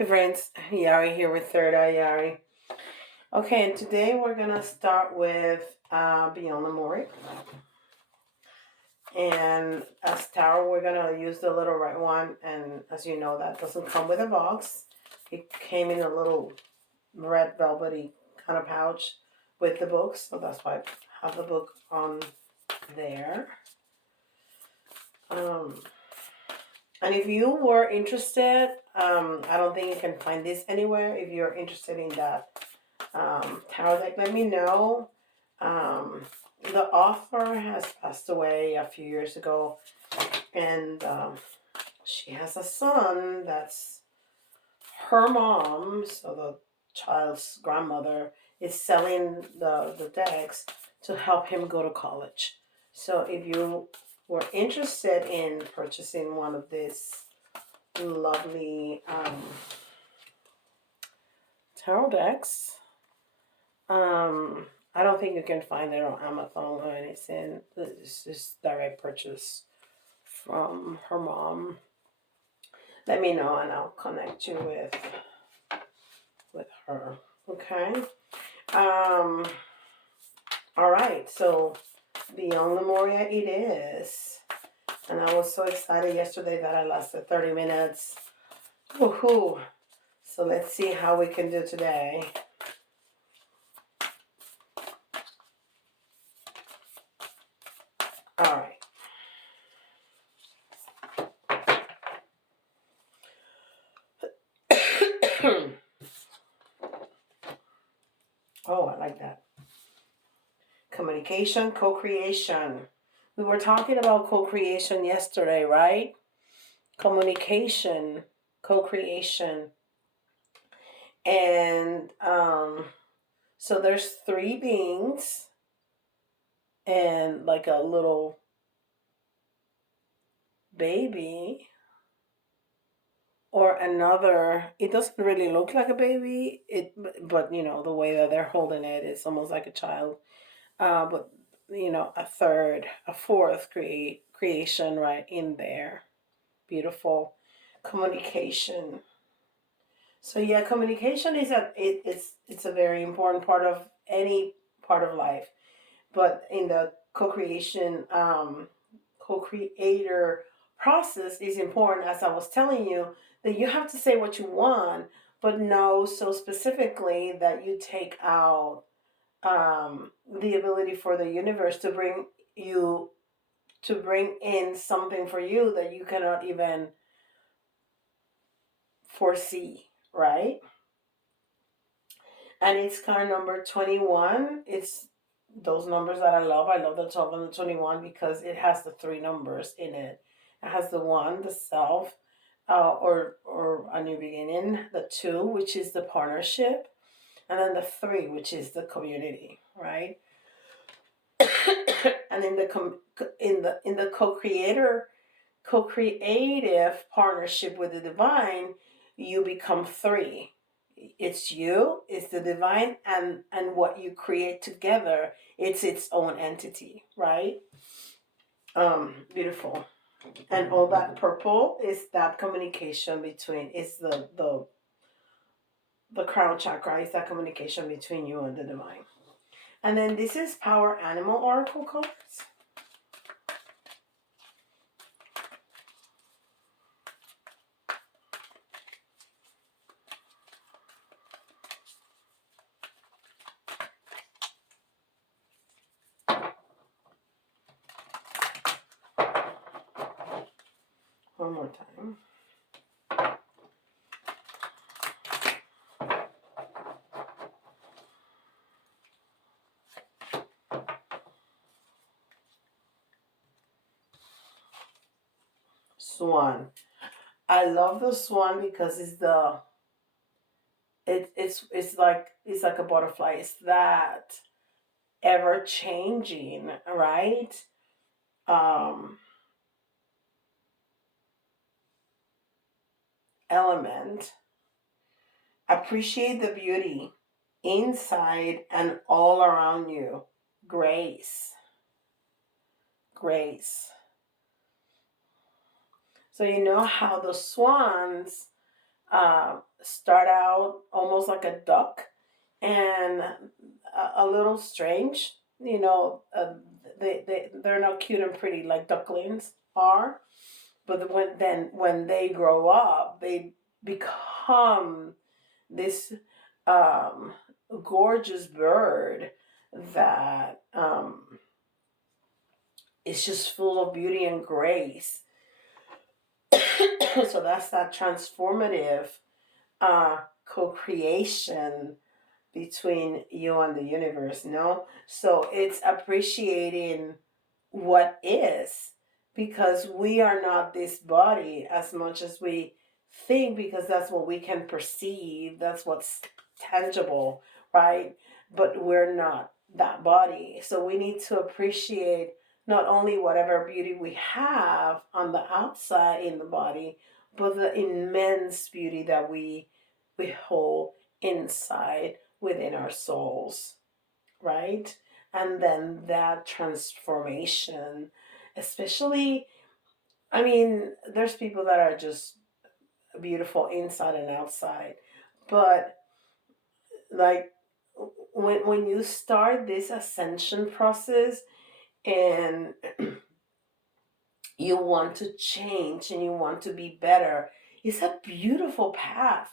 Hey friends, Yari here with Third Eye Yari. Okay, and today we're gonna start with Beyond Lemuria. And as tarot, we're gonna use the little red one, and as you know, that doesn't come with a box. It came in a little red velvety kind of pouch with the books, so that's why I have the book on there. And if you were interested, I don't think you can find this anywhere. If you're interested in that tarot deck, let me know. The author has passed away a few years ago, and she has a son that's her mom, so the child's grandmother is selling the decks to help him go to college. So if you were interested in purchasing one of these lovely tarot decks, I don't think you can find it on Amazon or anything. It's just direct purchase from her mom. Let me know and I'll connect you with her. Okay. All right. So Beyond Lemuria it is. And I was so excited yesterday that I lasted 30 minutes. Woohoo. So let's see how we can do today. All right. Oh, I like that. Communication, co-creation. We were talking about co-creation yesterday, right? Communication, co-creation. And so there's three beings and like a little baby or another. It doesn't really look like a baby, but you know the way that they're holding it, it's almost like a child. But you know, a fourth creation right in there. Beautiful communication. So yeah, communication is it's a very important part of any part of life. But in the co-creation, co-creator process is important, as I was telling you, that you have to say what you want, but know so specifically that you take out the ability for the universe to bring in something for you that you cannot even foresee, right? And it's card number 21. It's those numbers that I love. I love the 12 and the 21 because it has the three numbers in it. It has the one, the self, or a new beginning, the two, which is the partnership, and then the three, which is the community, right? And in the co-creative partnership with the divine, you become three. It's you, it's the divine, and what you create together, it's its own entity, right? Beautiful. And all that purple is that communication between, is the crown chakra, is that communication between you and the divine. And then this is Power Animal Oracle cards. One more time. Swan. I love the swan because it's like a butterfly. It's that ever changing, right? Um, Element. Appreciate the beauty inside and all around you. Grace. Grace. So you know how the swans start out almost like a duck and a little strange. They're not cute and pretty like ducklings are, but when they grow up, they become this um, gorgeous bird that is just full of beauty and grace. So that's that transformative co-creation between you and the universe, no? So it's appreciating what is, because we are not this body as much as we think, because that's what we can perceive, that's what's tangible, right? But we're not that body. So we need to appreciate not only whatever beauty we have on the outside in the body, but the immense beauty that we hold inside within our souls, right? And then that transformation, especially, I mean, there's people that are just beautiful inside and outside, but like when you start this ascension process and you want to change and you want to be better, it's a beautiful path.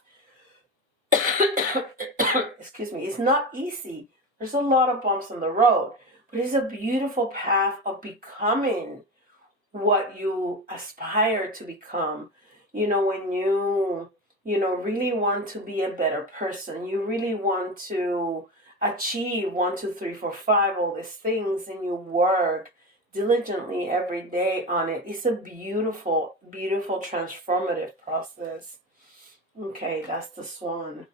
Excuse me, it's not easy. There's a lot of bumps on the road, but it's a beautiful path of becoming what you aspire to become. When really want to be a better person, you really want to achieve 1, 2, 3, 4, 5, all these things, and you work diligently every day on it. It's a beautiful, beautiful transformative process. Okay, that's the swan.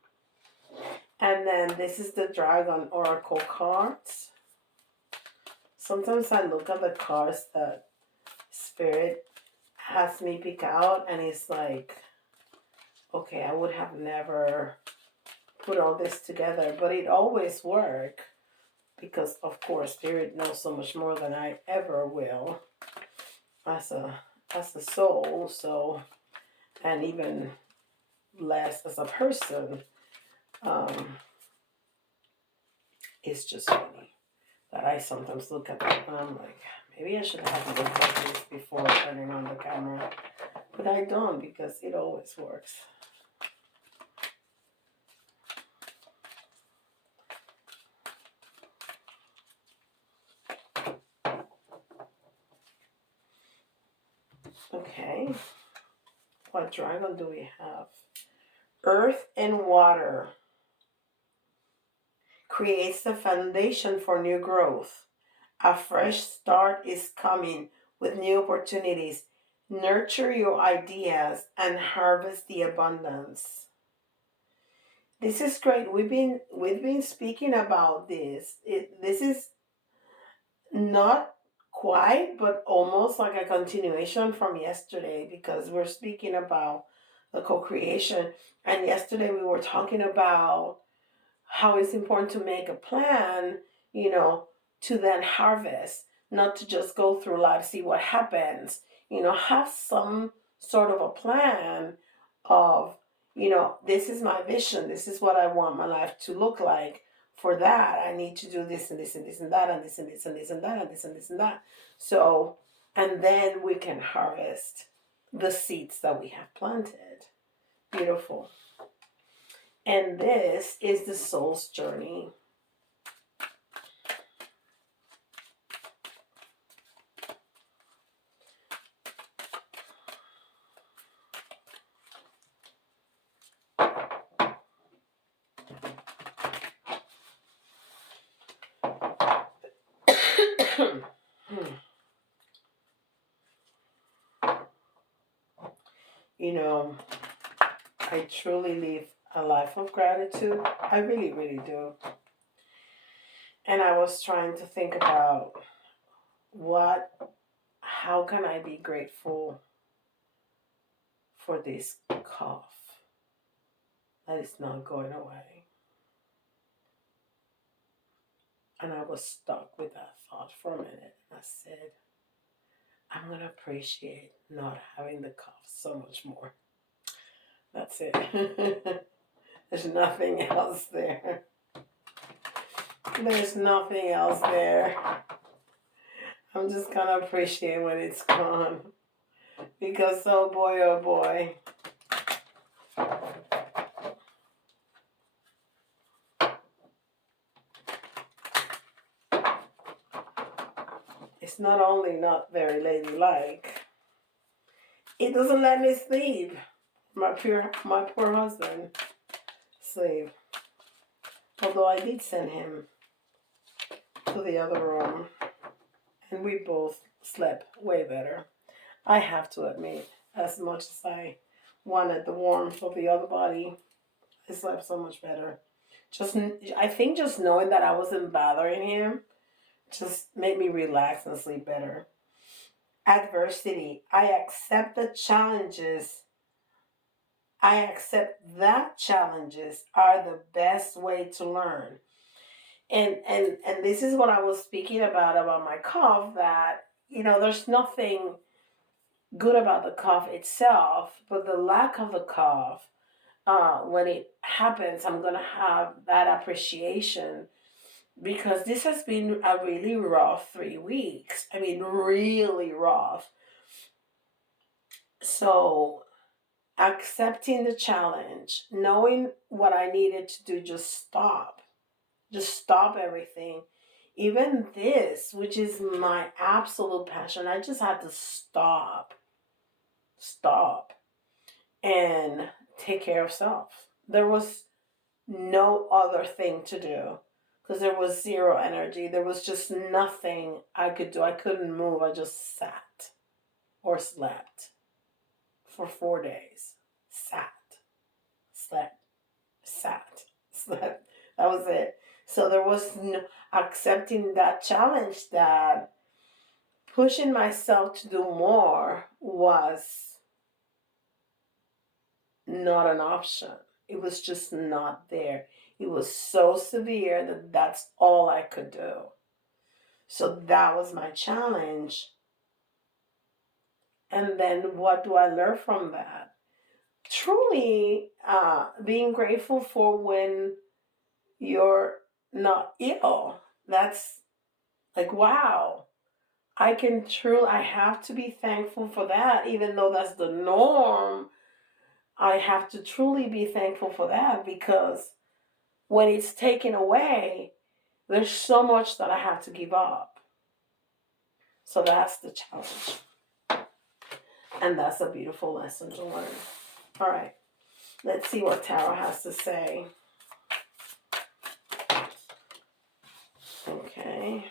And then this is the Dragon Oracle cards. Sometimes I look at the cards that Spirit has me pick out, and it's like, okay, I would have never put all this together, but it always works because, of course, Spirit knows so much more than I ever will as a soul. So, and even less as a person. It's just funny that I sometimes look at that and I'm like, maybe I should have looked at this before turning on the camera. But I don't, because it always works. Okay. What dragon do we have? Earth and water creates the foundation for new growth. A fresh start is coming with new opportunities. Nurture your ideas and harvest the abundance. This is great. We've been speaking about this. This is not quite, but almost like a continuation from yesterday, because we're speaking about the co-creation. And yesterday we were talking about how it's important to make a plan, you know, to then harvest, not to just go through life, see what happens. Have some sort of a plan of, this is my vision, this is what I want my life to look like. For that, I need to do this and this and this and that and this and this and this and that and this and this and that. So, and then we can harvest the seeds that we have planted. Beautiful. And this is the soul's journey. You know, I truly live a life of gratitude. I really, really do. And I was trying to think about how can I be grateful for this cough that is not going away. And I was stuck with that thought for a minute. I said, I'm going to appreciate not having the cough so much more. That's it. There's nothing else there. There's nothing else there. I'm just gonna appreciate when it's gone. Because oh boy. It's not only not very ladylike, it doesn't let me sleep. My poor husband sleep. Although I did send him to the other room, and we both slept way better. I have to admit, as much as I wanted the warmth of the other body, I slept so much better. I think just knowing that I wasn't bothering him just made me relax and sleep better. Adversity. I accept the challenges. I accept that challenges are the best way to learn. And this is what I was speaking about my cough, that there's nothing good about the cough itself, but the lack of the cough, when it happens, I'm gonna have that appreciation, because this has been a really rough 3 weeks. I mean, really rough. So accepting the challenge, knowing what I needed to do, just stop everything. Even this, which is my absolute passion, I just had to stop, and take care of self. There was no other thing to do, because there was zero energy. There was just nothing I could do. I couldn't move. I just sat or slept for 4 days. Sat, slept, sat, slept. That was it. So there was no accepting that challenge, that pushing myself to do more was not an option. It was just not there. It was so severe that that's all I could do. So that was my challenge. And then what do I learn from that? Truly, being grateful for when you're not ill. That's like, wow. I have to be thankful for that, even though that's the norm. I have to truly be thankful for that, because when it's taken away, there's so much that I have to give up. So that's the challenge. And that's a beautiful lesson to learn. All right, let's see what Tarot has to say. Okay.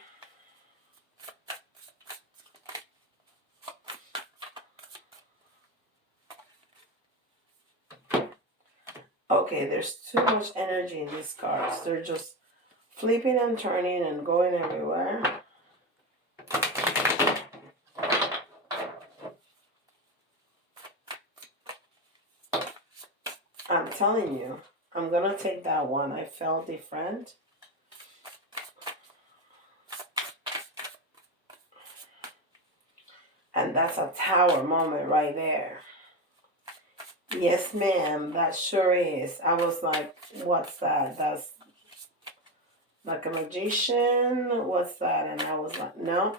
Okay, there's too much energy in these cards. They're just flipping and turning and going everywhere. I'm telling you, I'm going to take that one. I felt different. And that's a Tower moment right there. Yes, ma'am, that sure is. I was like, what's that? That's like a magician. What's that? And I was like, no,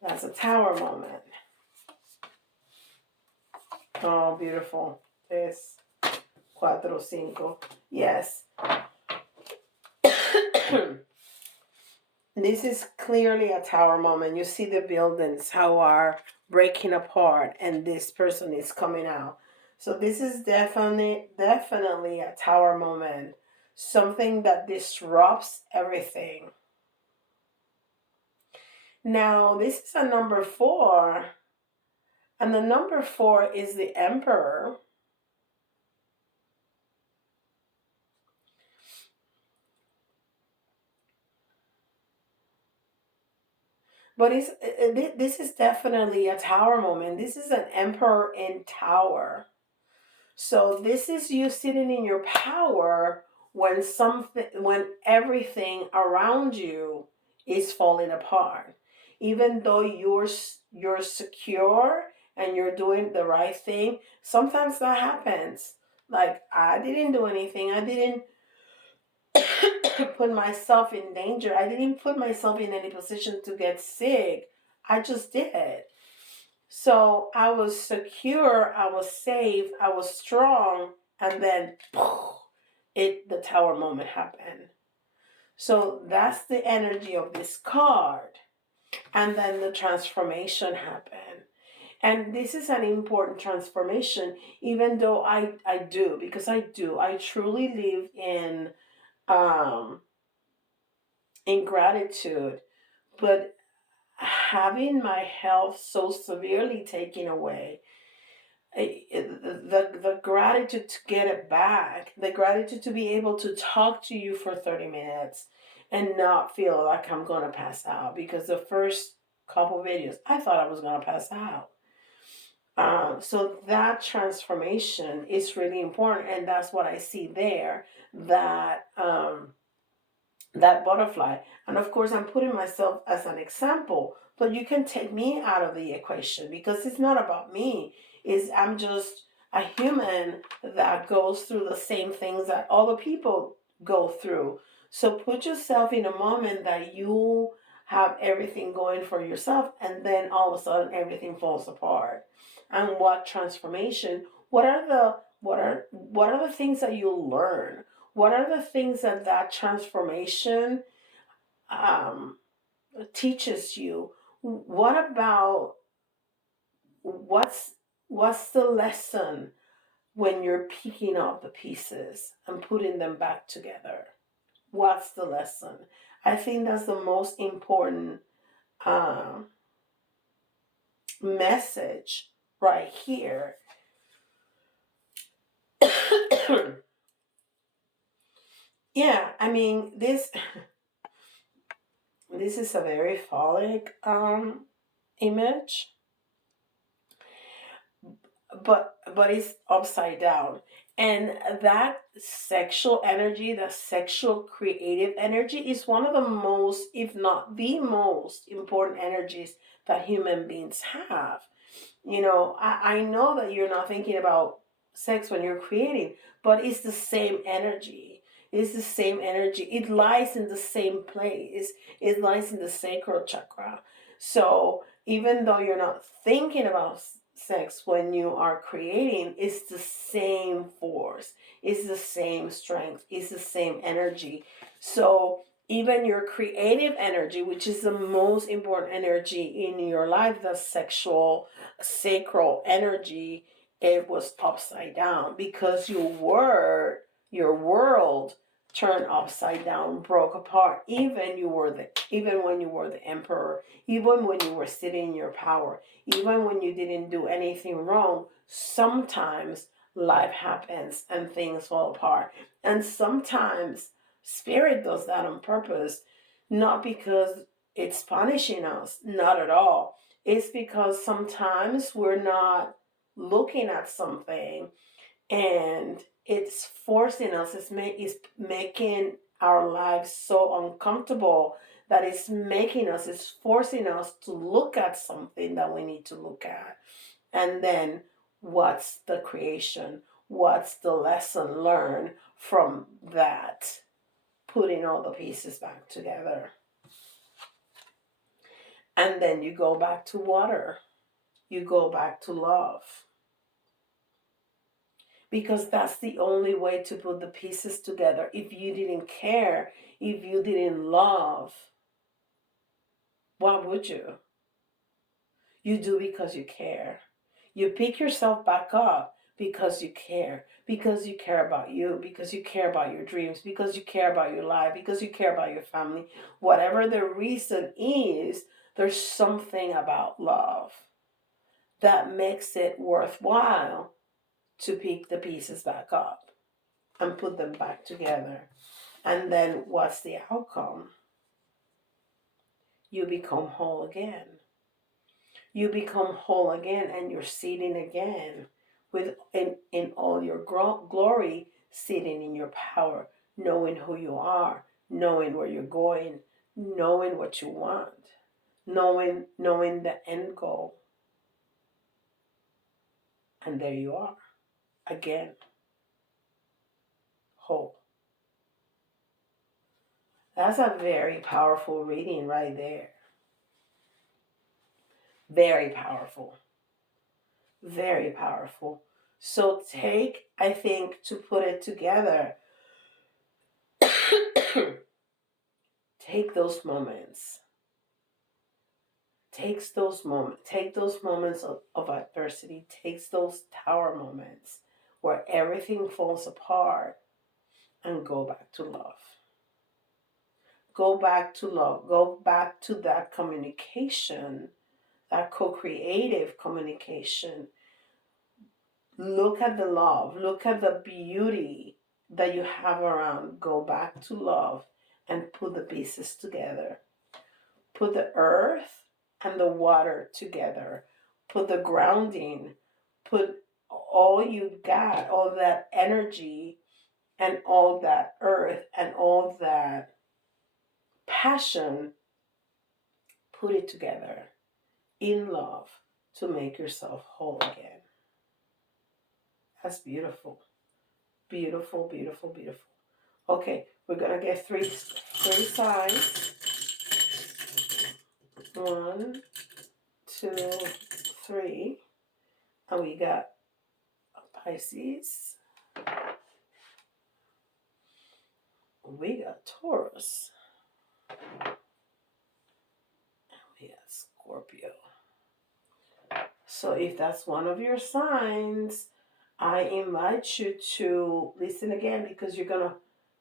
that's a Tower moment. Oh, beautiful. Tres, cuatro, cinco. Yes. This is clearly a Tower moment. You see the buildings, how are breaking apart, and this person is coming out. So this is definitely a Tower moment. Something that disrupts everything. Now, this is a number 4. And the number 4 is the Emperor. But this is definitely a Tower moment. This is an Emperor in Tower. So this is you sitting in your power when everything around you is falling apart. Even though you're secure and you're doing the right thing, sometimes that happens. Like, I didn't do anything. I didn't put myself in danger. I didn't put myself in any position to get sick. I just did. So I was secure, I was safe, I was strong, and then the tower moment happened. So that's the energy of this card. And then the transformation happened. And this is an important transformation, even though I do, because I truly live um, in gratitude. But having my health so severely taken away, the gratitude to get it back, the gratitude to be able to talk to you for 30 minutes and not feel like I'm going to pass out, because the first couple videos I thought I was going to pass out. So that transformation is really important, and that's what I see there. That butterfly, and of course I'm putting myself as an example, but you can take me out of the equation, because it's not about me. Is I'm just a human that goes through the same things that other people go through. So put yourself in a moment that you have everything going for yourself, and then all of a sudden everything falls apart. And what transformation, what are the things that you'll learn? What are the things that transformation um, teaches you? What about what's what's the lesson when you're picking up the pieces and putting them back together? What's the lesson? I think that's the most important um, message right here. Yeah, I mean, this is a very phallic image, but it's upside down. And that sexual energy, that sexual creative energy, is one of the most, if not the most important energies that human beings have. I know that you're not thinking about sex when you're creating, but it's the same energy. It's the same energy. It lies in the same place. It lies in the sacral chakra. So even though you're not thinking about sex when you are creating, it's the same force. It's the same strength. It's the same energy. So even your creative energy, which is the most important energy in your life, the sexual sacral energy, it was upside down, because your world turned upside down, broke apart. Even when you were the emperor, even when you were sitting in your power, even when you didn't do anything wrong, sometimes life happens and things fall apart. And sometimes spirit does that on purpose, not because it's punishing us, not at all. It's because sometimes we're not looking at something, and it's forcing us, it's making our lives so uncomfortable that it's forcing us to look at something that we need to look at. And then what's the creation? What's the lesson learned from that? Putting all the pieces back together. And then you go back to water. You go back to love. Because that's the only way to put the pieces together. If you didn't care, if you didn't love, why would you? You do because you care. You pick yourself back up because you care. Because you care about you. Because you care about your dreams. Because you care about your life. Because you care about your family. Whatever the reason is, there's something about love that makes it worthwhile to pick the pieces back up and put them back together. And then what's the outcome? You become whole again. You become whole again, and you're sitting again in all your glory, sitting in your power, knowing who you are, knowing where you're going, knowing what you want, knowing the end goal. And there you are, again, whole. That's a very powerful reading right there. Very powerful. Very powerful. So take, I think, to put it together, take those moments. Take those moments of adversity, takes those tower moments where everything falls apart, and go back to love. Go back to love. Go back to that communication, that co-creative communication. Look at the love. Look at the beauty that you have around. Go back to love and put the pieces together. Put the earth and the water together. Put the grounding. Put all you've got, all that energy and all that earth and all that passion, put it together in love to make yourself whole again. That's beautiful. Beautiful, beautiful, beautiful. Okay, we're gonna get three signs. 1, 2, 3. And we got Pisces. We got Taurus. And we got Scorpio. So if that's one of your signs, I invite you to listen again, because you're gonna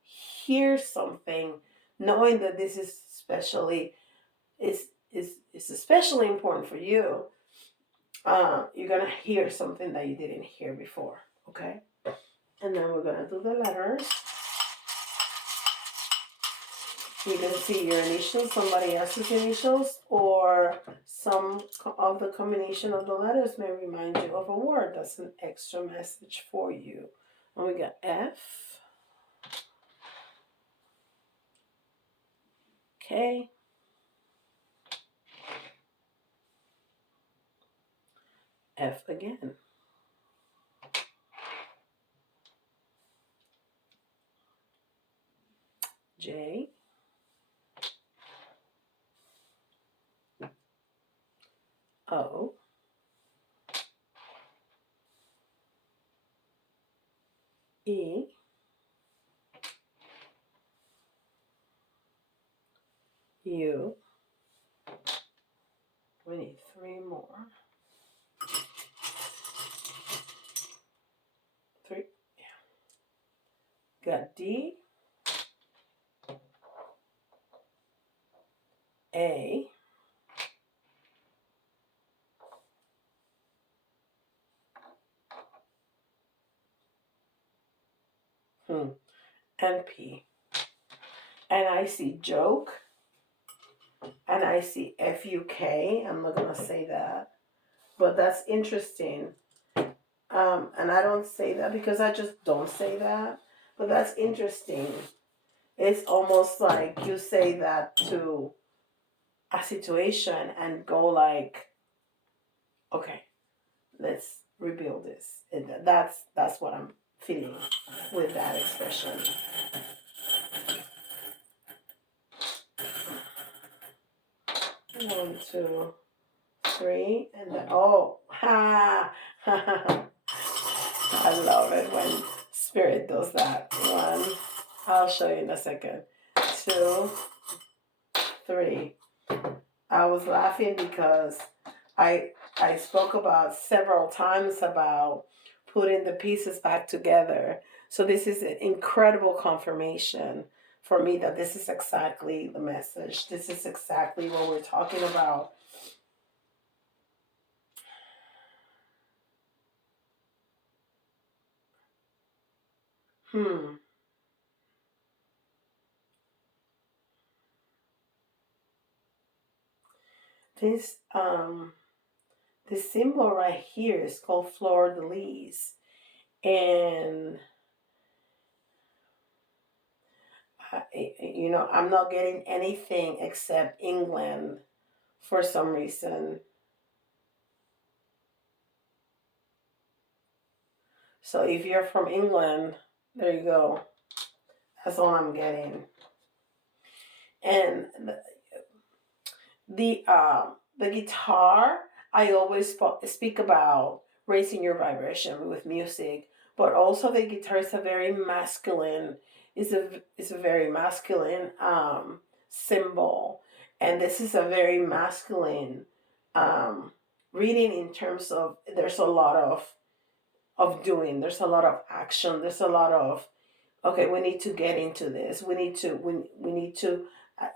hear something, knowing that this is especially important for you. You're gonna hear something that you didn't hear before. Okay, and then we're gonna do the letters. You can see your initials, somebody else's initials, or some of the combination of the letters may remind you of a word. That's an extra message for you. And we got F. Okay. F again. J. O. E. U. We need 3 more. 3. Yeah. Got D. A. And P. And I see joke. And I see FUK. I'm not going to say that. But that's interesting. And I don't say that because I just don't say that. But that's interesting. It's almost like you say that to a situation and go like, okay, let's rebuild this. And that's what I'm feeling with that expression. 1, 2, 3, and then ha! I love it when spirit does that. 1, I'll show you in a second. 2, 3. I was laughing because I spoke about several times about putting the pieces back together. So this is an incredible confirmation for me that this is exactly the message. This is exactly what we're talking about. This this symbol right here is called fleur de lis, and I'm not getting anything except England for some reason. So if you're from England, there you go. That's all I'm getting. And the guitar, I always speak about raising your vibration with music, but also the guitar is a very masculine, is a very masculine symbol, and this is a very masculine um, reading in terms of there's a lot of doing, there's a lot of action, there's a lot of okay, we need to get into this. We need to.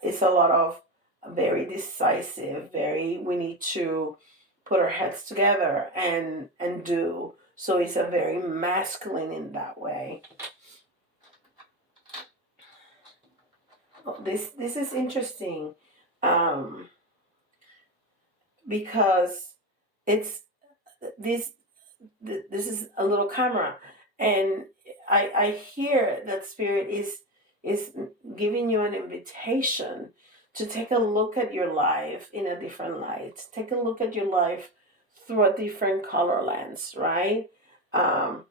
It's a lot of very decisive. We need to put our heads together and do. So it's a very masculine in that way. Oh, this is interesting, um, because it's this this is a little camera, and I hear that spirit is giving you an invitation to take a look at your life in a different light, take a look at your life through a different color lens, right? um,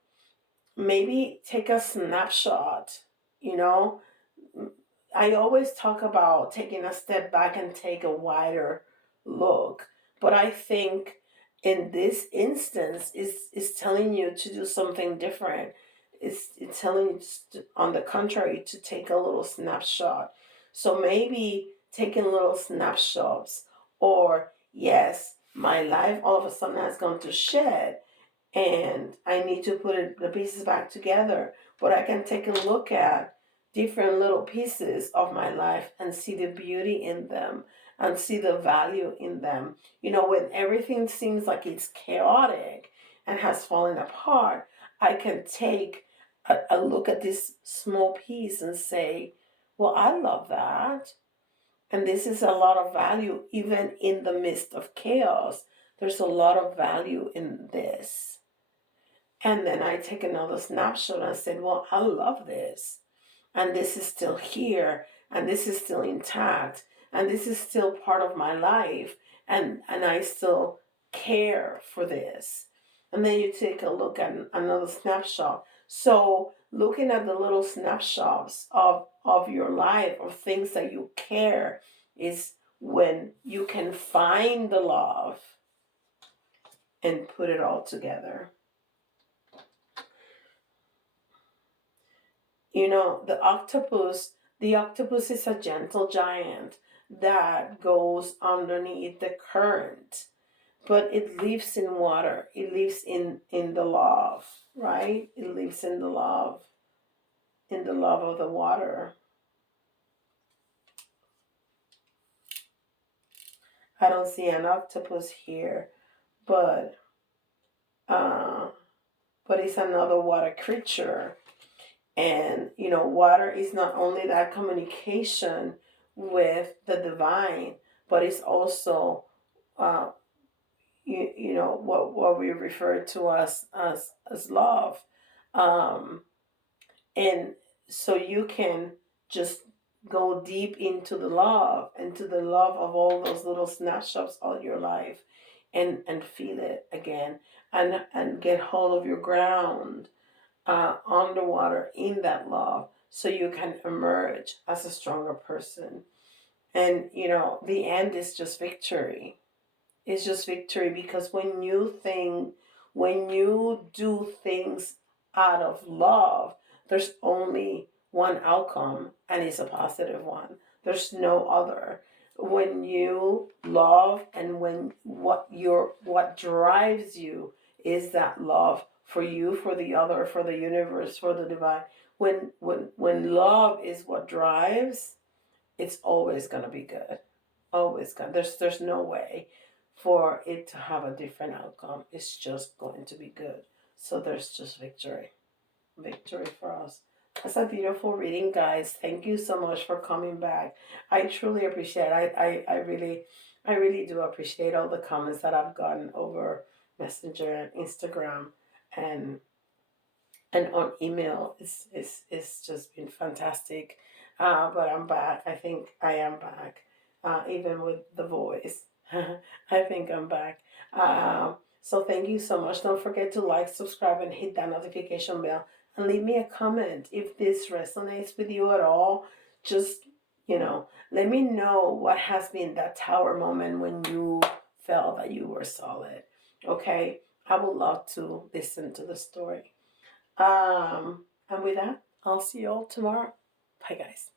Maybe take a snapshot, you know. I always talk about taking a step back and take a wider look, but I think in this instance is telling you to do something different. It's telling you on the contrary to take a little snapshot. So maybe taking little snapshots, or yes, my life all of a sudden has gone to shed and I need to put the pieces back together. But I can take a look at different little pieces of my life and see the beauty in them and see the value in them. You know, when everything seems like it's chaotic and has fallen apart, I can take a look at this small piece and say, well, I love that. And this is a lot of value, even in the midst of chaos. There's a lot of value in this. And then I take another snapshot and I said, well, I love this. And this is still here. And this is still intact. And this is still part of my life. And I still care for this. And then you take a look at another snapshot. So looking at the little snapshots of your life, of things that you care, is when you can find the love and put it all together. You know, the octopus is a gentle giant that goes underneath the current, but it lives in water. It lives in the love, right? It lives in the love of the water. I don't see an octopus here, but uh, but it's another water creature. And, you know, water is not only that communication with the divine, but it's also, uh, you know, what we refer to as love. Um, and so you can just go deep into the love of all those little snapshots of your life, and feel it again, and get hold of your ground underwater in that love, so you can emerge as a stronger person. And you know, the end is just victory. It's just victory, because when you do things out of love, there's only one outcome, and it's a positive one. There's no other. When you love, and when what drives you is that love for you, for the other, for the universe, for the divine. When love is what drives, it's always going to be good. Always going. There's no way for it to have a different outcome. It's just going to be good. So there's just victory. Victory for us. That's a beautiful reading, guys. Thank you so much for coming back. I truly appreciate it. I really do appreciate all the comments that I've gotten over Messenger and Instagram, and on email. It's just been fantastic. But I'm back. I think I am back, even with the voice. I think I'm back. So thank you so much. Don't forget to like, subscribe, and hit that notification bell. And leave me a comment if this resonates with you at all. Just, let me know what has been that tower moment when you felt that you were solid. Okay? I would love to listen to the story. And with that, I'll see you all tomorrow. Bye, guys.